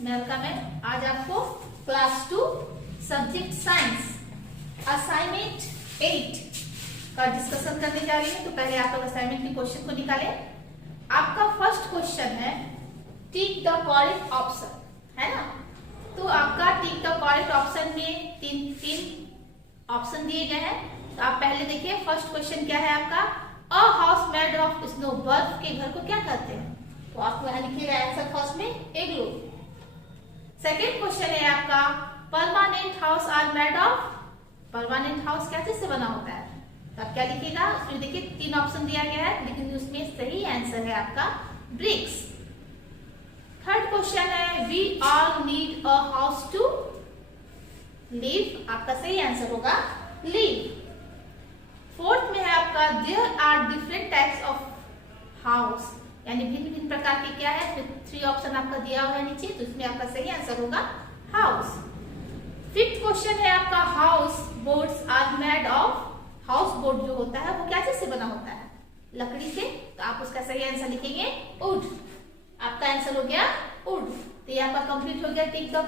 Welcome है। आज आपको क्लास 2 सब्जेक्ट साइंस असाइनमेंट 8 का डिस्कशन करने जा रही है। तो पहले आप लोग असाइनमेंट के क्वेश्चन को निकालें। आपका फर्स्ट क्वेश्चन है टिक द करेक्ट ऑप्शन, है ना। तो आपका टिक द करेक्ट ऑप्शन में तीन ऑप्शन दिए गए हैं। तो आप पहले देखिए फर्स्ट क्वेश्चन क्या है आपका, अ हाउस मेड ऑफ स्नो, बर्फ के घर को क्या कहते हैं। तो आप यहाँ लिखिएगा आंसर फर्स्ट में इग्लू। सेकेंड क्वेश्चन है आपका permanent house are made of, permanent house कैसे से बना होता है। तो आप क्या लिखिएगा, उसमें देखिए तीन ऑप्शन दिया गया है लेकिन उसमें सही आंसर है आपका ब्रिक्स। थर्ड क्वेश्चन है we all need a house to live, आपका सही आंसर होगा लिव। फोर्थ में है आपका there are different types of house, यानी भिन्न भिन्न प्रकार के क्या है। थ्री ऑप्शन आपका दिया हुआ है नीचे, तो इसमें आपका सही आंसर होगा हाउस। फिफ्थ क्वेश्चन है आपका house boats are made of, house boat जो होता है वो कैसे से बना होता है, लकड़ी से। तो आप उसका सही आंसर लिखेंगे वुड, आपका आंसर हो गया वुड। तो ये आपका कंप्लीट हो गया टिक द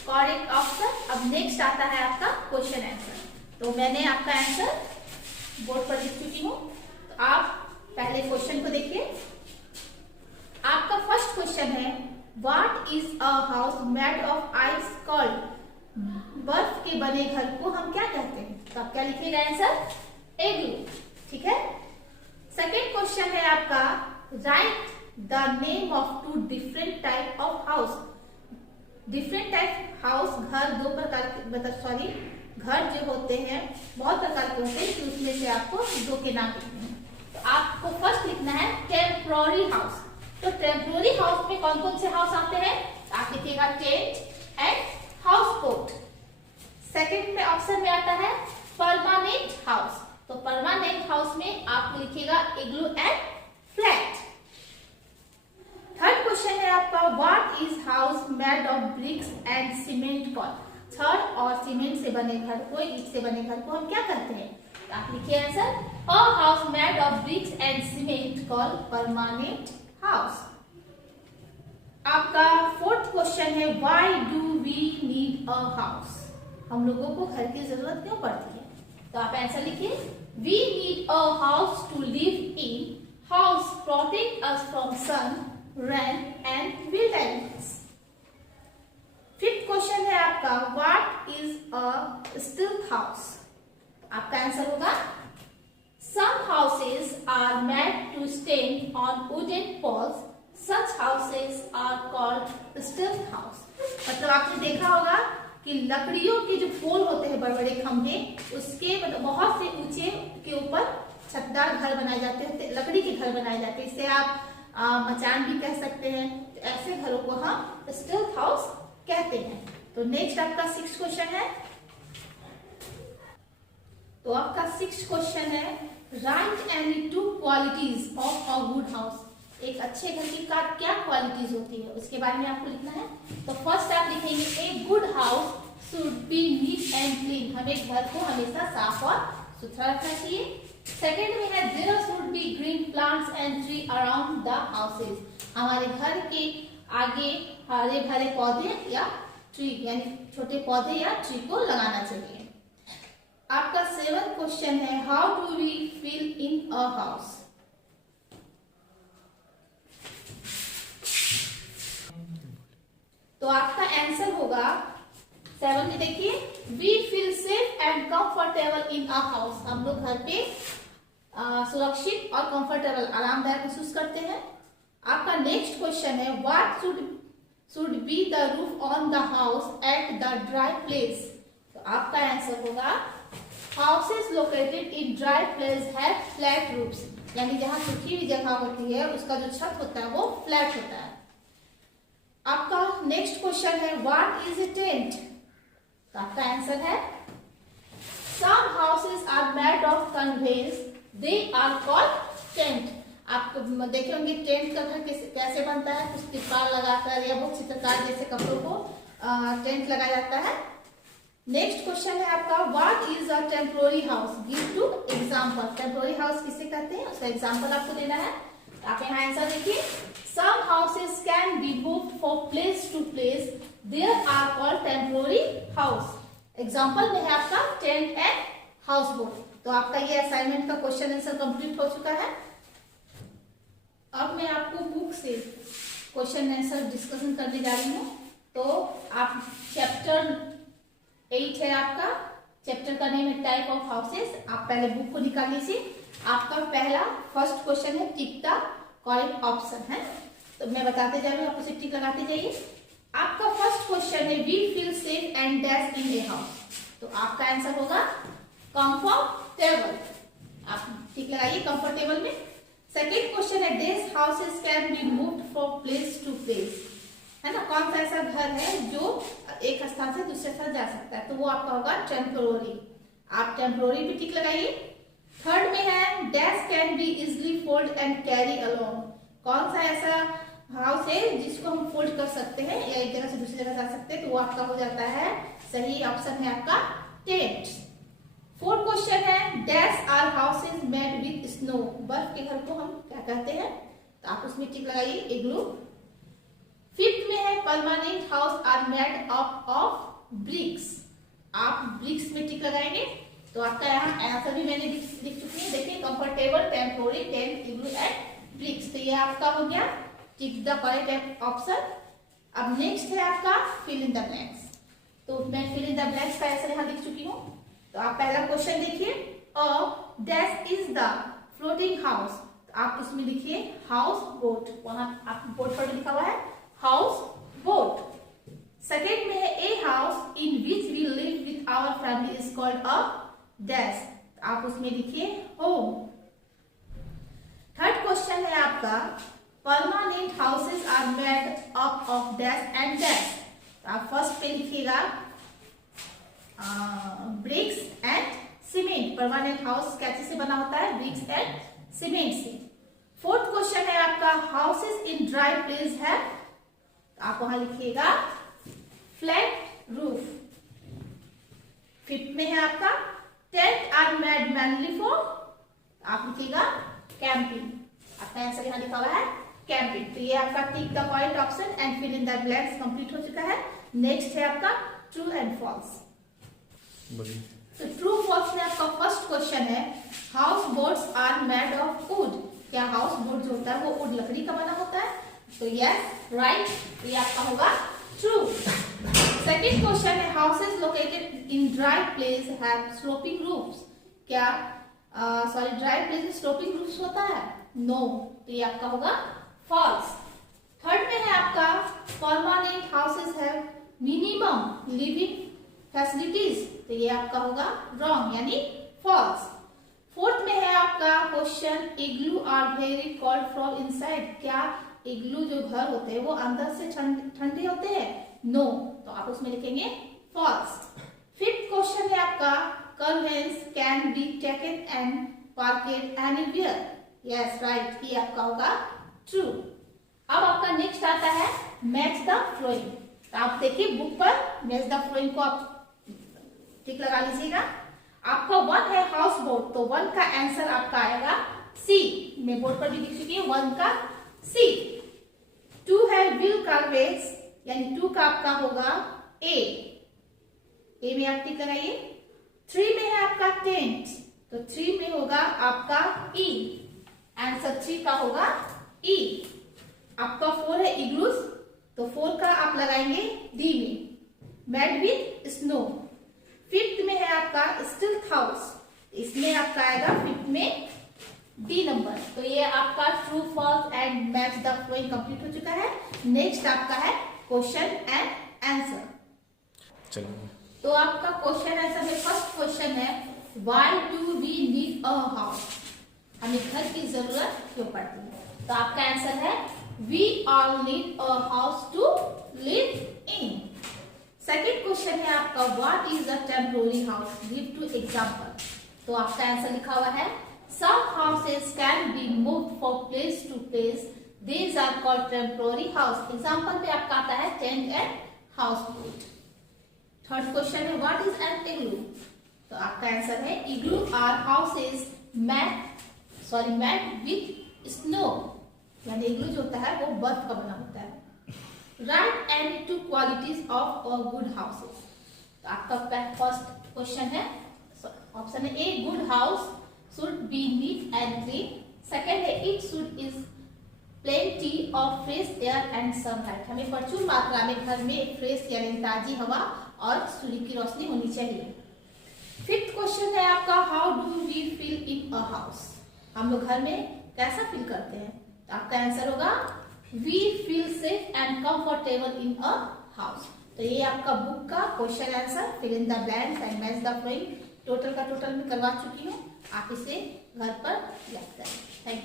करेक्ट ऑप्शन। अब नेक्स्ट आता है आपका क्वेश्चन आंसर। तो मैंने आपका आंसर बोर्ड पर लिख चुकी हूँ। तो आप पहले क्वेश्चन को देखिए। आपका फर्स्ट क्वेश्चन है what is a house made of ice called, बर्फ के बने घर को हम क्या कहते हैं। तो आप क्या लिखिएगा आंसर इग्लू, ठीक है। सेकेंड क्वेश्चन है आपका write the name of two different type of house, different type house, घर दो प्रकार के, मतलब सॉरी घर जो होते हैं बहुत प्रकार के होते हैं, तो उसमें से आपको दो के नाम लिखने हैं। तो आपको फर्स्ट लिखना है टेम्पोररी हाउस। तो टेम्पोररी हाउस में कौन कौन से हाउस आते हैं, आप लिखिएगा tent and house boat. Second में ऑप्शन में आता है परमानेंट हाउस। तो परमानेंट हाउस में आप लिखिएगा इग्लू एंड फ्लैट। थर्ड क्वेश्चन है आपका what is house made of bricks and cement called, छड़ और सीमेंट से बने घर को, ईंट से बने घर को हम क्या कहते हैं। तो आप लिखिए answer a house made of bricks and cement called permanent house. आपका फोर्थ क्वेश्चन है why do we need a house, हम लोगों को घर की जरूरत क्यों पड़ती है। तो आप आंसर लिखिए we need a house to live in, house protect us from sun rain and wild animals. Fifth question है आपका what is a stilt house, आपका आंसर होगा some houses are made to stand on wooden poles, such houses are called stilt house। मतलब आपने देखा होगा कि लकड़ियों के जो पोल होते हैं, बड़े बड़े खंभे, उसके मतलब बहुत से ऊंचे के ऊपर छतदार घर बनाए जाते हैं, लकड़ी के घर बनाए जाते हैं। इसे आप मचान भी कह सकते हैं। तो ऐसे घरों को हम स्टिल्ट हाउस कहते हैं। तो नेक्स्ट आपका सिक्स्थ क्वेश्चन है। तो आपका सिक्स्थ क्वेश्चन है write any two qualities of a good house, एक अच्छे घर की क्या क्वालिटीज होती है उसके बारे में आपको लिखना है। तो फर्स्ट आप लिखेंगे ए good house should be neat and clean, हमें घर को हमेशा साफ और सुथरा रखना चाहिए। सेकेंड में है there should be green plants and tree around the houses, हमारे घर के आगे हरे भरे पौधे या ट्री यानी छोटे पौधे या ट्री को लगाना चाहिए। आपका सेवंथ क्वेश्चन है how do we feel in a house. तो आपका आंसर होगा सेवन में देखिए we feel safe and comfortable in a house, हम लोग घर पे सुरक्षित और कंफर्टेबल आरामदायक महसूस करते हैं। आपका नेक्स्ट क्वेश्चन है what should be the roof on the house at the dry place. तो आपका आंसर होगा houses located in dry place have flat roofs, यानी जहां सूखी हुई जगह होती है उसका जो छत होता है वो फ्लैट होता है। आपका नेक्स्ट क्वेश्चन है व्हाट इज ए टेंट। तो आपका आंसर है some houses are made of canvas, they are called tent. आप देखे होंगे टेंट का घर कैसे बनता है, कुछ तिरपाल लगाकर या बहुत चित्रकार जैसे कपड़ों को टेंट लगाया जाता है। नेक्स्ट क्वेश्चन है आपका what is a temporary house, give two example, temporary house किसे कहते हैं उसका एग्जांपल आपको देना है। आप यहाँ आंसर देखिए some houses can be moved for place to place, there are called temporary house. Example में है आपका टेंट एंड हाउस बोट। तो आपका ये असाइनमेंट का क्वेश्चन आंसर कंप्लीट हो चुका है। अब मैं आपको बुक से क्वेश्चन आंसर डिस्कशन करने जा रही हूँ। तो आप चैप्टर 8 है आपका, चैप्टर का नेम है टाइप ऑफ हाउसेस। आप पहले बुक को निकाल लीजिए। आपका पहला फर्स्ट क्वेश्चन है टिक द करेक्ट ऑप्शन है। तो मैं बताते जा रही हूँ, आप उसे टिक लगाते जाइए। आपका फर्स्ट क्वेश्चन है we feel safe and dash in a house. तो आपका आंसर होगा कंफर्टेबल। आप टिक लगाइए कंफर्टेबल में। सेकेंड क्वेश्चन है this houses can be moved from place to place, है ना। कौन सा ऐसा घर है जो एक स्थान से दूसरे स्थान जा सकता है, तो वो आपका होगा टेम्पोररी। आप टेम्पोररी भी टिक लगाइए। थर्ड में है dash can be easily fold and carry along. कौन सा ऐसा हाउस है जिसको हम फोल्ड कर सकते हैं या एक जगह से दूसरी जगह जा सकते हैं, तो वो आपका हो जाता है, सही ऑप्शन है आपका टेंट। फोर्थ क्वेश्चन है dash are houses made with snow. बर्फ के घर को हम क्या कहते हैं, तो आप उसमें टिक लगाइए इग्लू। फिफ्थ में है permanent house are made up of bricks. आप ब्रिक्स में टिक लगाएंगे। तो आपका यहाँ आंसर भी मैंने लिख चुकी है, देखिए comfortable, temporary, tent, igloo and bricks. तो ये आपका हो गया टिक द करेक्ट ऑप्शन। अब नेक्स्ट है आपका फिल इन द ब्लैंक्स। तो मैं फिल इन द ब्लैंक्स का आंसर यहाँ लिख चुकी हूँ। तो आप पहला क्वेश्चन देखिए, a dash is the floating house. तो आप उसमें लिखिए हाउस बोट। वहां आप बोट पर लिखा हुआ है हाउस बोट। सेकेंड में है a house in which we live with our family is called a dash. आप उसमें लिखिए होम। थर्ड क्वेश्चन है आपका permanent houses are made up of dash and dash. आप फर्स्ट पे लिखिएगा bricks and cement. Permanent house क्या चीज से बना होता है, ब्रिक्स एंड सीमेंट से। फोर्थ क्वेश्चन है आपका हाउसेस इन ड्राई प्लेस है। आप वहां लिखिएगा फ्लैट रूफ। फिफ्थ में है आपका tent are made mainly for. आप लिखिएगा कैंपिंग। आपका आंसर यहाँ लिखा हुआ है कैंपिंग। तो ये आपका tick the correct option and fill in the blanks complete हो चुका है। नेक्स्ट है आपका ट्रू एंड फॉल्स। तो ट्रू फॉल्स में आपका फर्स्ट क्वेश्चन है house boats are made of wood. क्या हाउस बोट जो होता है वो वुड लकड़ी का बना होता है, तो यस राइट, ये आपका होगा ट्रू। सेकेंड क्वेश्चन है houses located in dry place have sloping roofs. क्या ड्राई प्लेस में स्लोपिंग रूफ्स होता है, नो, तो ये आपका होगा फॉल्स। थर्ड में है आपका permanent houses have minimum living facilities, तो ये आपका होगा रॉन्ग यानी फॉल्स। फोर्थ में है आपका question igloo are very cold from inside. क्या इग्लू जो घर होते हैं वो अंदर से ठंडे होते हैं, नो, तो आप उसमें लिखेंगे फॉल्स। फिफ्थ क्वेश्चन है आपका conveyance can be taken and parked anywhere, yes right, ये आपका होगा ट्रू। अब आपका नेक्स्ट आता है मैच द फ्लोइंग। तो आप देखिए बुक पर मैच द फ्लोइंग को आप टिक लगा लीजिएगा। आपका वन है हाउस बोट, तो वन का आंसर आपका आएगा सी। मैं बोर्ड पर भी लिख चुकी हूँ वन का सी। टू है विल कन्वेंस, यानी टू का आपका होगा ए में आप टिक लगाइए। थ्री में है आपका टेंट, तो थ्री में होगा आपका ई, आंसर थ्री का होगा ई। आपका फोर है इग्लूस, तो फोर का आप लगाएंगे डी में, मेड विथ स्नो। फिफ्थ में है आपका स्टिल्थ हाउस, इसमें आपका आएगा फिफ्थ में डी नंबर। तो ये आपका true false and match the following complete हो चुका है। नेक्स्ट आपका है क्वेश्चन एंड आंसर। चलिए, तो आपका क्वेश्चन आंसर में फर्स्ट क्वेश्चन है why do we need a house. हमें घर की जरूरत क्यों पड़ती है, तो आपका आंसर है we all need a house to live in. Second question है आपका what is a temporary house, give two example. तो आपका आंसर लिखा हुआ है some houses can be moved from place to place, these are called temporary house। Example पे आपका आता है tent and house boat. Third question है व्हाट इज एन इग्लू। तो आपका आंसर है igloo are houses made with snow, यानी igloo जो होता है वो बर्फ का बना होता है। Write any two qualities of a good houses. तो आपका फर्स्ट क्वेश्चन है, ऑप्शन है A, good house should be neat and clean. Second है it should is plenty of fresh air and sunlight. हमें प्रचुर मात्रा में घर में एक फ्रेश यानी ताजी हवा और सूर्य की रोशनी होनी चाहिए। फिफ्थ क्वेश्चन है आपका, how do we feel in a house. हम लोग घर में कैसा फील करते हैं? तो आपका आंसर होगा we feel safe and comfortable in a house. तो ये आपका बुक का question answer, fill in the blanks and match the following total का टोटल में करवा चुकी हूँ। आप इसे घर पर याद करें। Thank you.